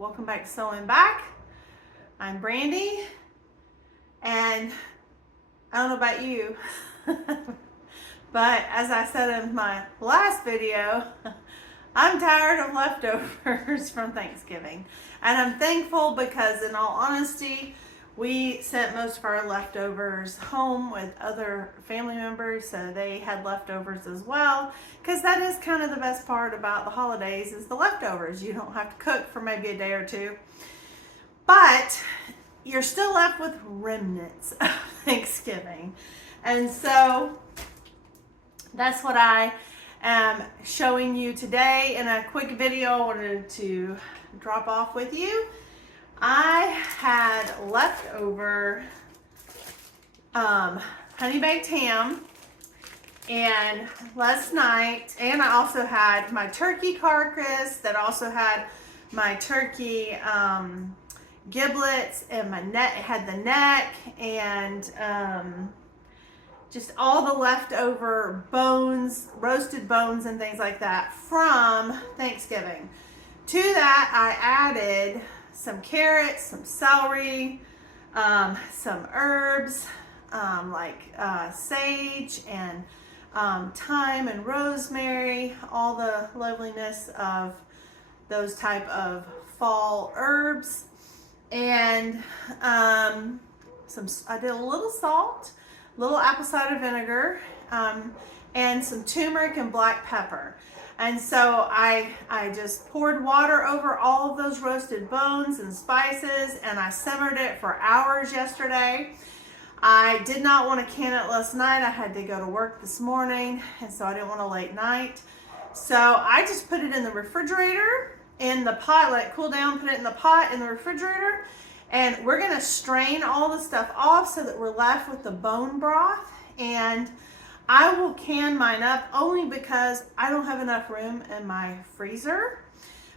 Welcome back to Sewing Back. I'm Brandy, and I don't know about you, but as I said in my last video, I'm tired of leftovers from Thanksgiving. And I'm thankful because, in all honesty, we sent most of our leftovers home with other family members, so they had leftovers as well, because that is kind of the best part about the holidays is the leftovers. You don't have to cook for maybe a day or two, but you're still left with remnants of Thanksgiving. And so that's what I am showing you today in a quick video. I wanted to drop off with you. I had leftover honey baked ham and last night, and I also had my turkey carcass that also had my turkey giblets, and my neck, it had the neck, and just all the leftover bones, roasted bones and things like that from Thanksgiving. To that, I added some carrots, some celery, some herbs like sage and thyme and rosemary, all the loveliness of those type of fall herbs. And I did a little salt, a little apple cider vinegar, and some turmeric and black pepper. And so I just poured water over all of those roasted bones and spices, and I simmered it for hours yesterday. I did not want to can it last night. I had to go to work this morning, and so I didn't want a late night. So I just put it in the refrigerator in the pot, let it cool down, put it in the pot in the refrigerator, and we're going to strain all the stuff off so that we're left with the bone broth. And I will can mine up only because I don't have enough room in my freezer.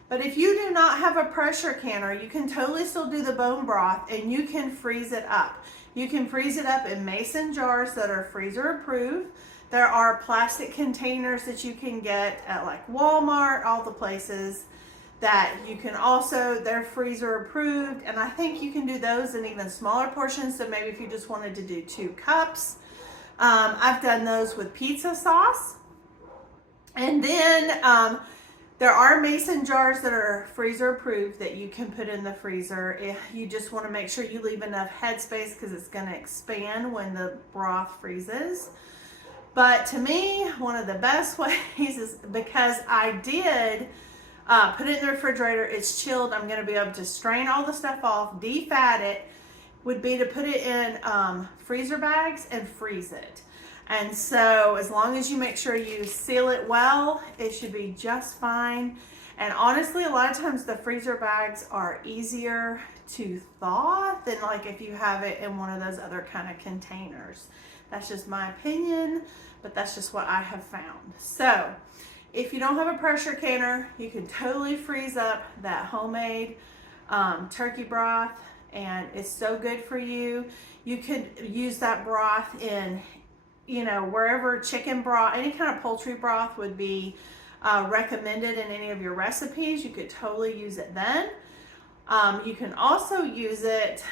But if you do not have a pressure canner, you can totally still do the bone broth, and you can freeze it up. You can freeze it up in mason jars that are freezer approved. There are plastic containers that you can get at like Walmart, all the places that you can also, they're freezer approved. And I think you can do those in even smaller portions. So maybe if you just wanted to do 2 cups. I've done those with pizza sauce. And then there are mason jars that are freezer approved that you can put in the freezer. If you just want to make sure you leave enough headspace, because it's going to expand when the broth freezes. But to me, one of the best ways is because I did put it in the refrigerator, it's chilled, I'm going to be able to strain all the stuff off, defat it, would be to put it in freezer bags and freeze it. And so as long as you make sure you seal it well, it should be just fine. And honestly, a lot of times the freezer bags are easier to thaw than like if you have it in one of those other kind of containers. That's just my opinion, but that's just what I have found. So if you don't have a pressure canner, you can totally freeze up that homemade turkey broth, and it's so good for you. You could use that broth in, you know, wherever chicken broth, any kind of poultry broth would be recommended in any of your recipes. You could totally use it then. You can also use it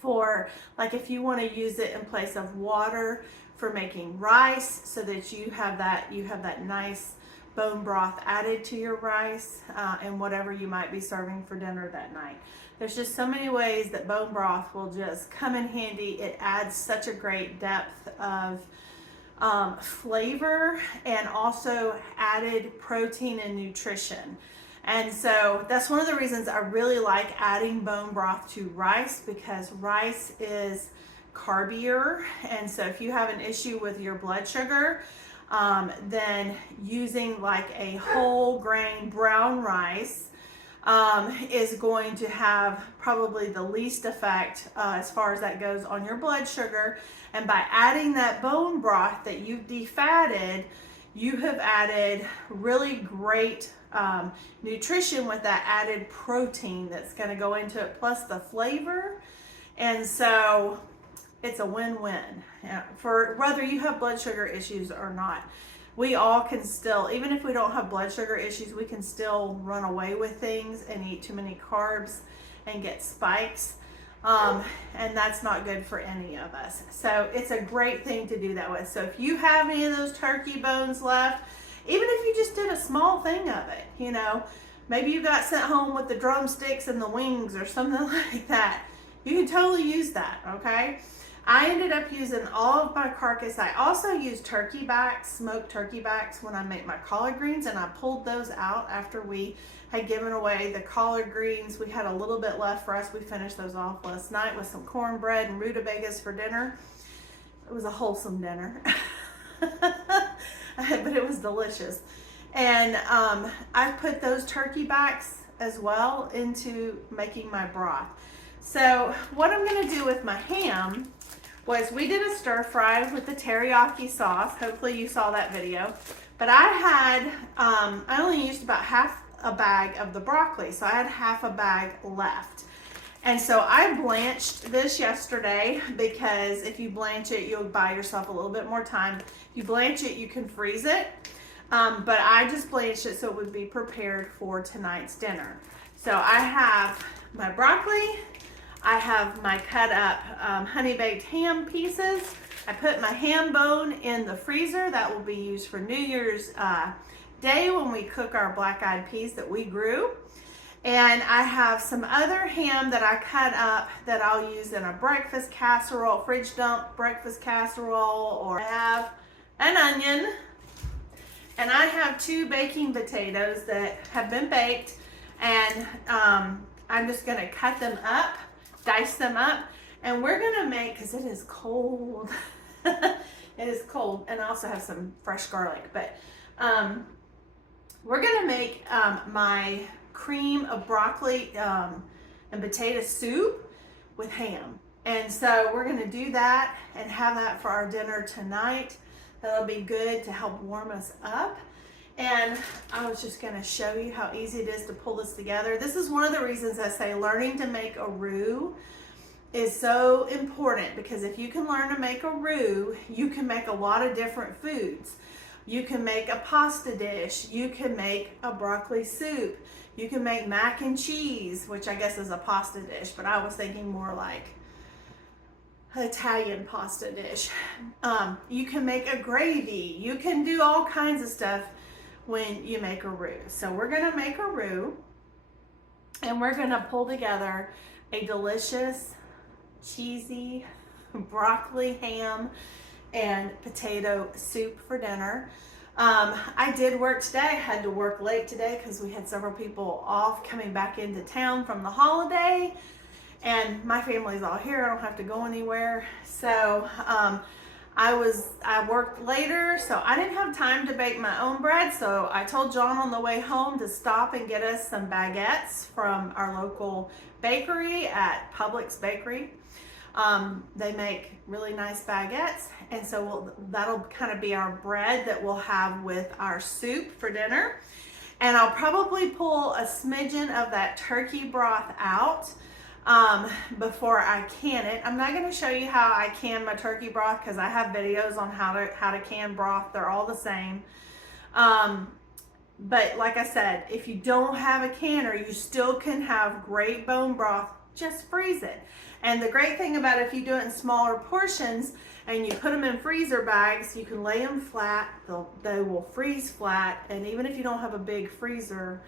for, like, if you want to use it in place of water for making rice, so that you have that nice bone broth added to your rice and whatever you might be serving for dinner that night. There's just so many ways that bone broth will just come in handy. It adds such a great depth of flavor and also added protein and nutrition. And so that's one of the reasons I really like adding bone broth to rice, because rice is carbier. And so if you have an issue with your blood sugar, then using like a whole grain brown rice is going to have probably the least effect as far as that goes on your blood sugar. And by adding that bone broth that you've defatted, you have added really great nutrition with that added protein that's going to go into it, plus the flavor. And so it's a win-win for whether you have blood sugar issues or not. we all can still, even if we don't have blood sugar issues, we can still run away with things and eat too many carbs and get spikes. And that's not good for any of us. So it's a great thing to do that with. So if you have any of those turkey bones left, even if you just did a small thing of it, you know, maybe you got sent home with the drumsticks and the wings or something like that, you can totally use that, okay? I ended up using all of my carcass. I also use turkey backs, smoked turkey backs when I make my collard greens, and I pulled those out after we had given away the collard greens. We had a little bit left for us. We finished those off last night with some cornbread and rutabagas for dinner. It was a wholesome dinner, but it was delicious. And I put those turkey backs as well into making my broth. So what I'm gonna do with my ham was, we did a stir fry with the teriyaki sauce. Hopefully you saw that video. But I had, I only used about half a bag of the broccoli, so I had half a bag left. And so I blanched this yesterday, because if you blanch it, you'll buy yourself a little bit more time. If you blanch it, you can freeze it. But I just blanched it so it would be prepared for tonight's dinner. So I have my broccoli, I have my cut up honey baked ham pieces. I put my ham bone in the freezer. That will be used for New Year's Day when we cook our black eyed peas that we grew. And I have some other ham that I cut up that I'll use in a breakfast casserole, fridge dump breakfast casserole, or I have an onion. And I have 2 baking potatoes that have been baked, and I'm just gonna cut them up, dice them up, and we're gonna make, because it is cold, it is cold, and I also have some fresh garlic, but we're gonna make my cream of broccoli and potato soup with ham. And so we're gonna do that and have that for our dinner tonight. That'll be good to help warm us up. And I was just gonna show you how easy it is to pull this together. This is one of the reasons I say learning to make a roux is so important, because if you can learn to make a roux, you can make a lot of different foods. You can make a pasta dish, you can make a broccoli soup, you can make mac and cheese, which I guess is a pasta dish, but I was thinking more like Italian pasta dish. You can make a gravy, you can do all kinds of stuff when you make a roux. So we're gonna make a roux, and we're gonna pull together a delicious, cheesy broccoli, ham, and potato soup for dinner. I did work today. I had to work late today because we had several people off coming back into town from the holiday, and my family's all here. I don't have to go anywhere. So I worked later, so I didn't have time to bake my own bread. So I told John on the way home to stop and get us some baguettes from our local bakery at Publix Bakery. They make really nice baguettes, and so that'll kind of be our bread that we'll have with our soup for dinner. And I'll probably pull a smidgen of that turkey broth out before I can it. I'm not going to show you how I can my turkey broth, because I have videos on how to can broth. They're all the same. But like I said, if you don't have a canner, you still can have great bone broth. Just freeze it. And the great thing about it, if you do it in smaller portions and you put them in freezer bags, you can lay them flat. They will freeze flat. And even if you don't have a big freezer,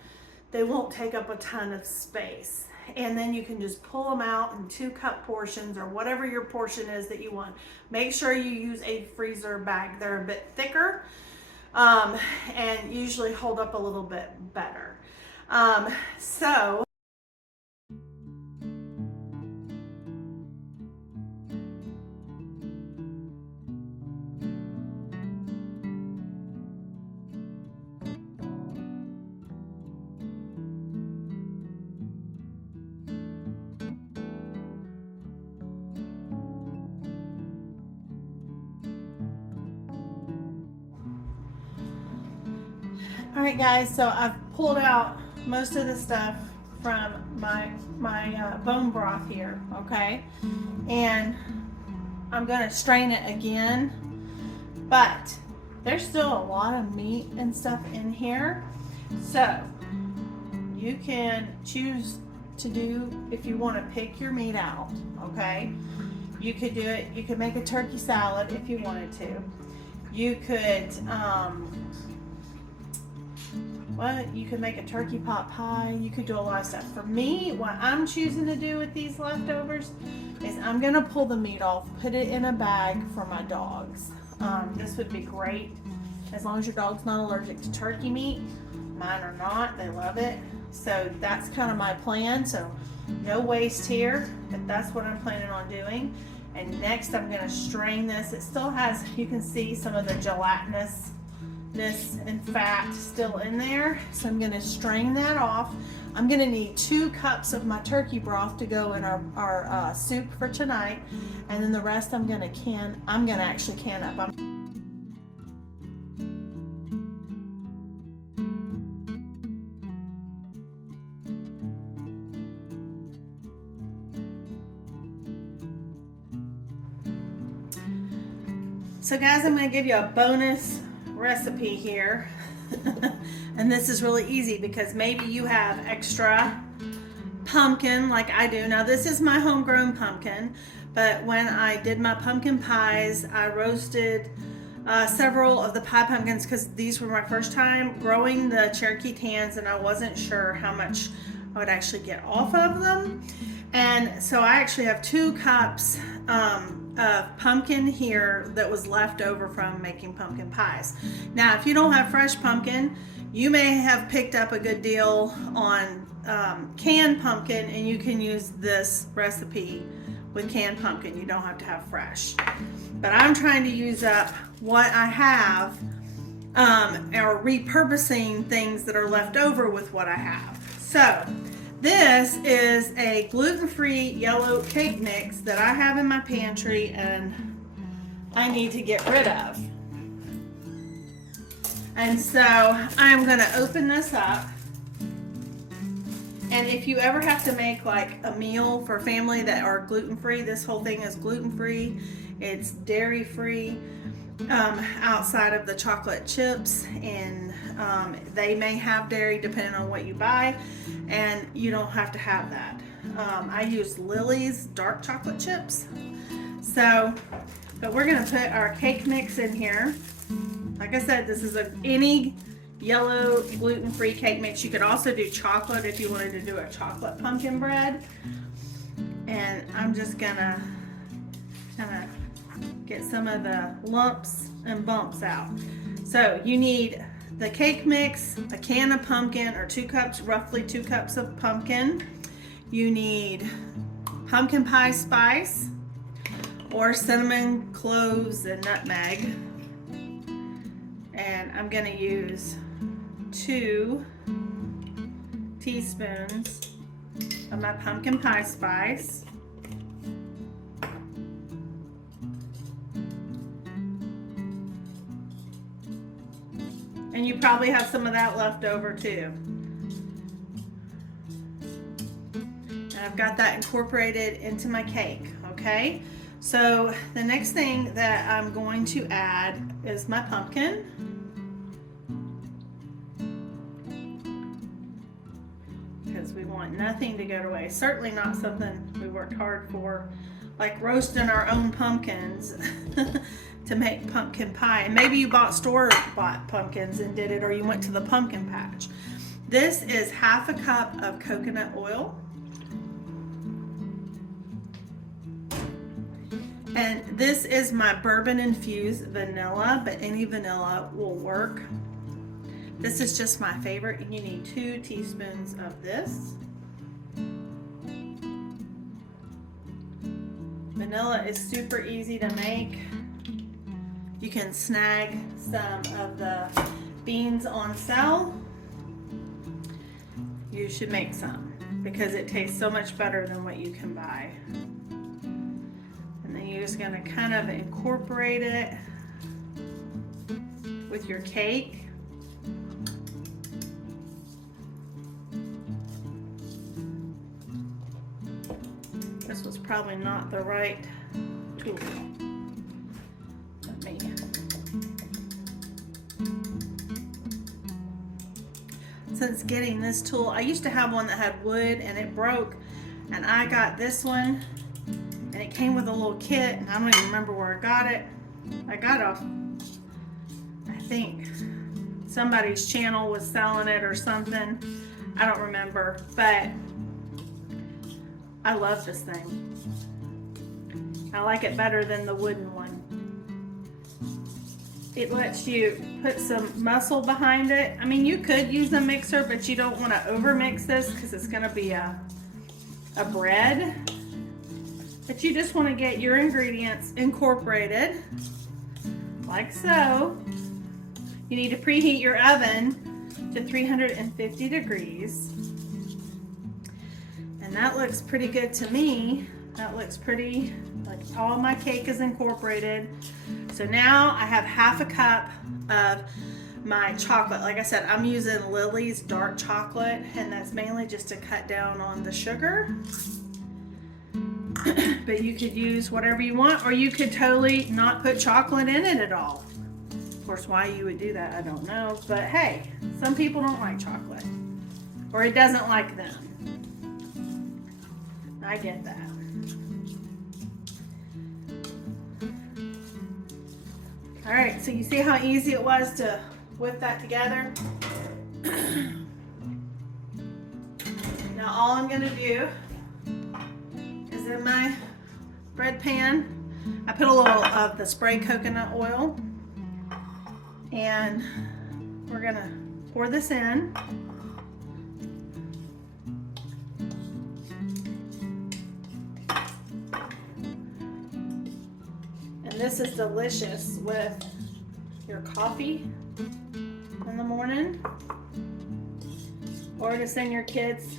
they won't take up a ton of space. And then you can just pull them out in 2-cup portions, or whatever your portion is that you want. Make sure you use a freezer bag. They're a bit thicker and usually hold up a little bit better. So all right, guys, so I've pulled out most of the stuff from my bone broth here, okay? And I'm gonna strain it again, but there's still a lot of meat and stuff in here. So you can choose to do, if you want to pick your meat out, okay? You could do it, you could make a turkey salad if you wanted to. You could, you could make a turkey pot pie. You could do a lot of stuff. For me, what I'm choosing to do with these leftovers is I'm gonna pull the meat off, put it in a bag for my dogs. This would be great as long as your dog's not allergic to turkey meat. Mine are not, they love it. So that's kind of my plan. So no waste here, but that's what I'm planning on doing. And next I'm gonna strain this. It still has, you can see some of the gelatinousness and fat still in there. So I'm gonna strain that off. I'm gonna need 2 cups of my turkey broth to go in our soup for tonight. And then the rest I'm gonna actually can up. So guys, I'm going to give you a bonus recipe here. And this is really easy because maybe you have extra pumpkin like I do. Now this is my homegrown pumpkin, but when I did my pumpkin pies, I roasted several of the pie pumpkins because these were my first time growing the Cherokee tans and I wasn't sure how much I would actually get off of them. And so I actually have 2 cups of pumpkin here that was left over from making pumpkin pies. Now, if you don't have fresh pumpkin, you may have picked up a good deal on canned pumpkin, and you can use this recipe with canned pumpkin. You don't have to have fresh. But I'm trying to use up what I have, or repurposing things that are left over with what I have. So this is a gluten-free yellow cake mix that I have in my pantry and I need to get rid of. And so I'm going to open this up. And if you ever have to make like a meal for family that are gluten-free, this whole thing is gluten-free. It's dairy-free. Outside of the chocolate chips, and they may have dairy depending on what you buy, and you don't have to have that. I use Lily's dark chocolate chips. So, but we're gonna put our cake mix in here. Like I said, this is any yellow gluten-free cake mix. You could also do chocolate if you wanted to do a chocolate pumpkin bread. And I'm just gonna kind of get some of the lumps and bumps out. So you need the cake mix, a can of pumpkin, or 2 cups, roughly 2 cups of pumpkin. You need pumpkin pie spice, or cinnamon, cloves, and nutmeg. And I'm gonna use 2 teaspoons of my pumpkin pie spice. And you probably have some of that left over too. And I've got that incorporated into my cake, okay? So the next thing that I'm going to add is my pumpkin. Because we want nothing to go to waste. Certainly not something we worked hard for, like roasting our own pumpkins to make pumpkin pie. And maybe you bought store-bought pumpkins and did it, or you went to the pumpkin patch. This is half a cup of coconut oil. And this is my bourbon infused vanilla, but any vanilla will work. This is just my favorite, and you need 2 teaspoons of this. Vanilla is super easy to make. You can snag some of the beans on sale. You should make some because it tastes so much better than what you can buy. And then you're just gonna kind of incorporate it with your cake. This was probably not the right tool. Let me since getting this tool. I used to have one that had wood and it broke, and I got this one, and it came with a little kit, and I don't even remember where I got it. I got off, I think somebody's channel was selling it or something. I don't remember, but I love this thing. I like it better than the wooden one. It lets you put some muscle behind it. I mean, you could use a mixer, but you don't want to over mix this because it's going to be a bread. But you just want to get your ingredients incorporated like so. You need to preheat your oven to 350 degrees. And that looks pretty good to me. That looks pretty, like all my cake is incorporated. So now I have half a cup of my chocolate. Like I said, I'm using Lily's dark chocolate, and that's mainly just to cut down on the sugar. But you could use whatever you want, or you could totally not put chocolate in it at all. Of course, why you would do that, I don't know. But hey, some people don't like chocolate, or it doesn't like them. I get that. All right, so you see how easy it was to whip that together? Now all I'm gonna do is in my bread pan, I put a little of the spray coconut oil, and we're gonna pour this in. This is delicious with your coffee in the morning, or to send your kids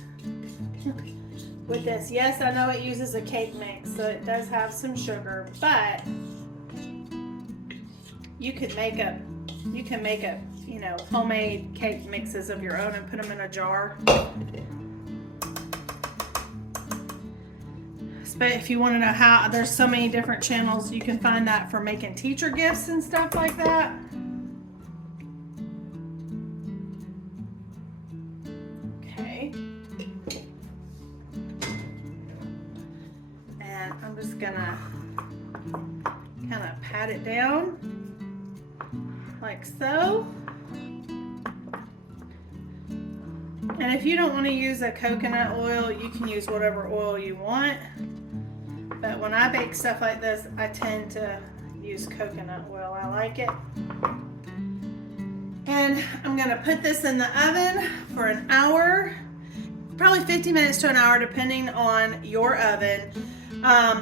with this. Yes, I know it uses a cake mix, so it does have some sugar, but you can make a you know, homemade cake mixes of your own and put them in a jar. But if you want to know how, there's so many different channels you can find that for making teacher gifts and stuff like that. Okay. And I'm just gonna kind of pat it down like so. And if you don't want to use a coconut oil, you can use whatever oil you want. But when I bake stuff like this, I tend to use coconut oil. I like it. And I'm gonna put this in the oven for an hour, probably 50 minutes to an hour, depending on your oven. I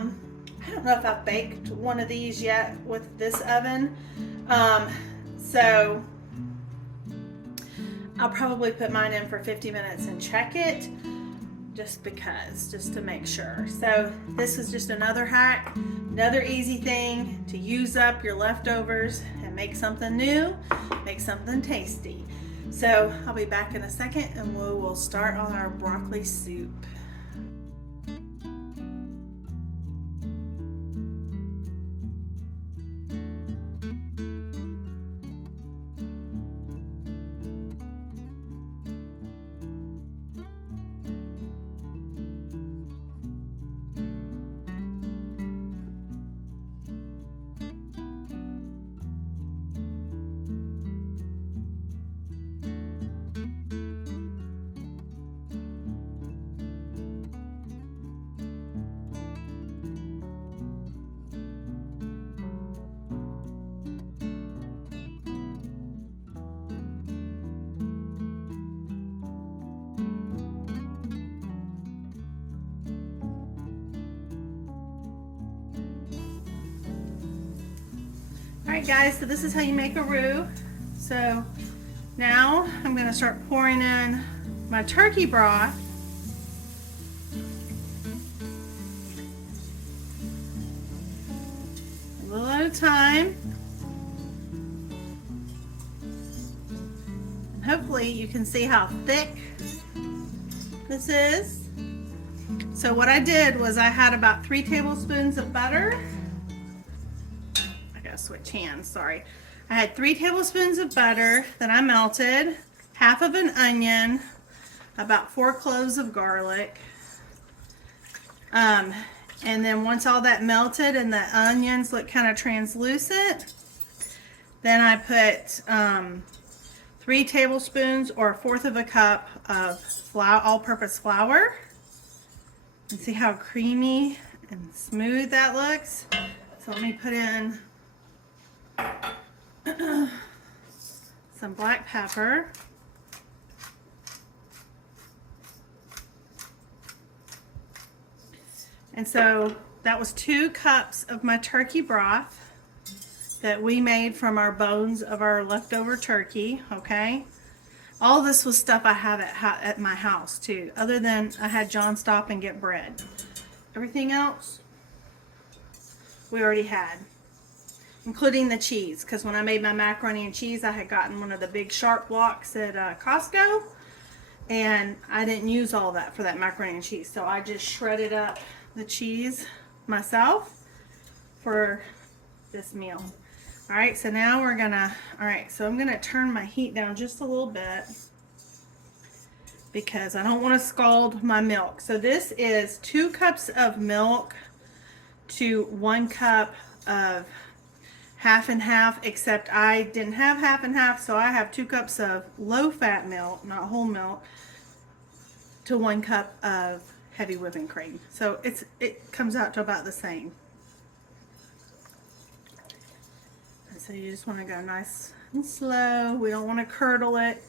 don't know if I've baked one of these yet with this oven. So I'll probably put mine in for 50 minutes and check it. Just to make sure. So this is just another hack, another easy thing to use up your leftovers and make something new, make something tasty. So I'll be back in a second and we will start on our broccoli soup. Alright guys, so this is how you make a roux. So now I'm going to start pouring in my turkey broth. A little at a time. And hopefully you can see how thick this is. So what I did was I had about 3 tablespoons of butter. I gotta switch hands, sorry. I had 3 tablespoons of butter that I melted, half of an onion, about 4 cloves of garlic. And then once all that melted and the onions look kind of translucent, then I put 3 tablespoons or 1/4 of a cup of flour, all-purpose flour. And see how creamy and smooth that looks? So let me put in some black pepper. And so that was 2 cups of my turkey broth that we made from our bones of our leftover turkey, okay? All this was stuff I have at my house too, other than I had John stop and get bread. Everything else we already had, including the cheese, because when I made my macaroni and cheese, I had gotten one of the big sharp blocks at Costco, and I didn't use all that for that macaroni and cheese, so I just shredded up the cheese myself for this meal. All right, so now we're gonna, all right, so I'm gonna turn my heat down just a little bit because I don't want to scald my milk. So this is 2 cups of milk to 1 cup of half and half, except I didn't have half and half, so I have 2 cups of low-fat milk, not whole milk, to 1 cup of heavy whipping cream. So it comes out to about the same. And so you just want to go nice and slow. We don't want to curdle it.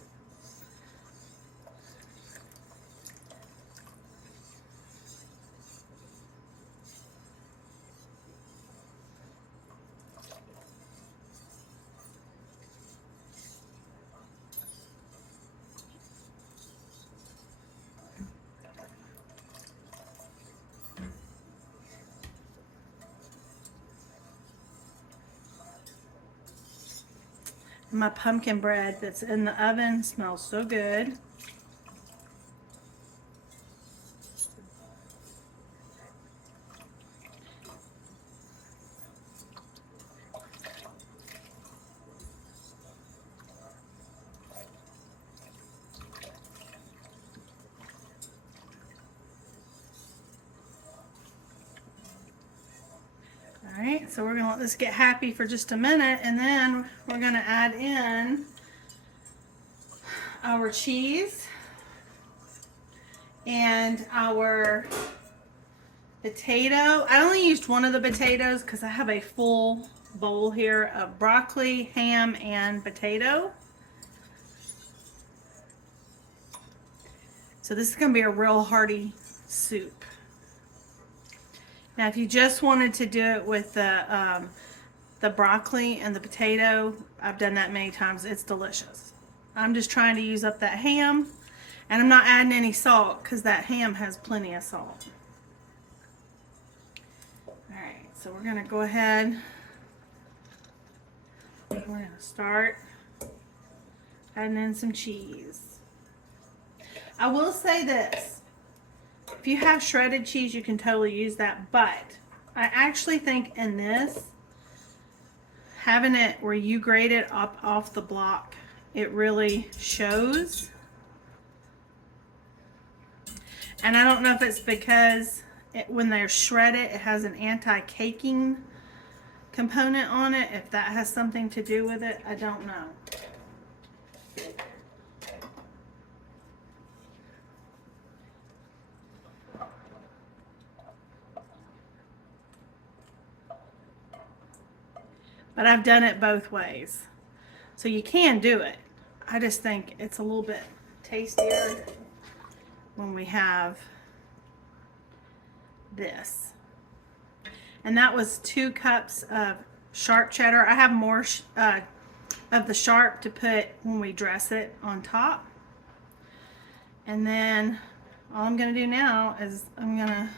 My pumpkin bread that's in the oven smells so good. Alright, so we're going to let this get happy for just a minute, and then we're going to add in our cheese and our potato. I only used one of the potatoes because I have a full bowl here of broccoli, ham, and potato. So this is going to be a real hearty soup. Now, if you just wanted to do it with the broccoli and the potato, I've done that many times. It's delicious. I'm just trying to use up that ham, and I'm not adding any salt because that ham has plenty of salt. All right, so we're going to go ahead. We're going to start adding in some cheese. I will say this. If you have shredded cheese, you can totally use that, but I actually think in this, having it where you grate it up off the block, it really shows. And I don't know if it's because when they're shredded, it has an anti-caking component on it. If that has something to do with it, I don't know. But I've done it both ways. So you can do it. I just think it's a little bit tastier when we have this. And that was 2 cups of sharp cheddar. I have more of the sharp to put when we dress it on top. And then all I'm going to do now is I'm going to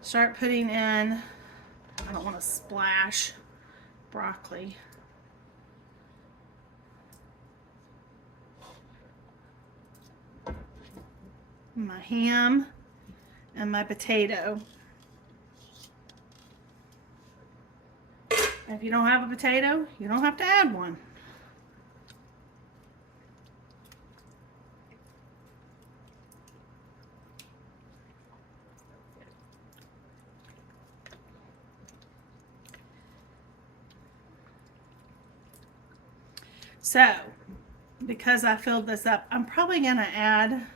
start putting in, I don't want to splash broccoli. My ham and my potato. If you don't have a potato, you don't have to add one. So, because I filled this up, I'm probably going to add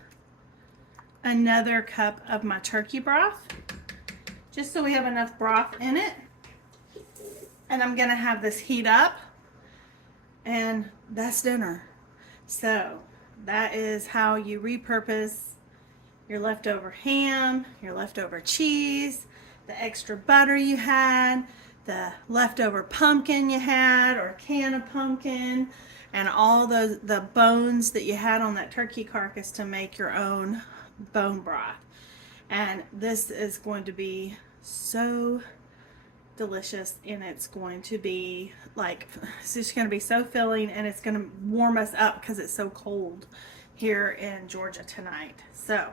another cup of my turkey broth, just so we have enough broth in it. And I'm going to have this heat up, and that's dinner. So, that is how you repurpose your leftover ham, your leftover cheese, the extra butter you had, the leftover pumpkin you had, or a can of pumpkin, and all the bones that you had on that turkey carcass to make your own bone broth. And this is going to be so delicious, and it's going to be like, it's just going to be so filling, and it's going to warm us up because it's so cold here in Georgia tonight. So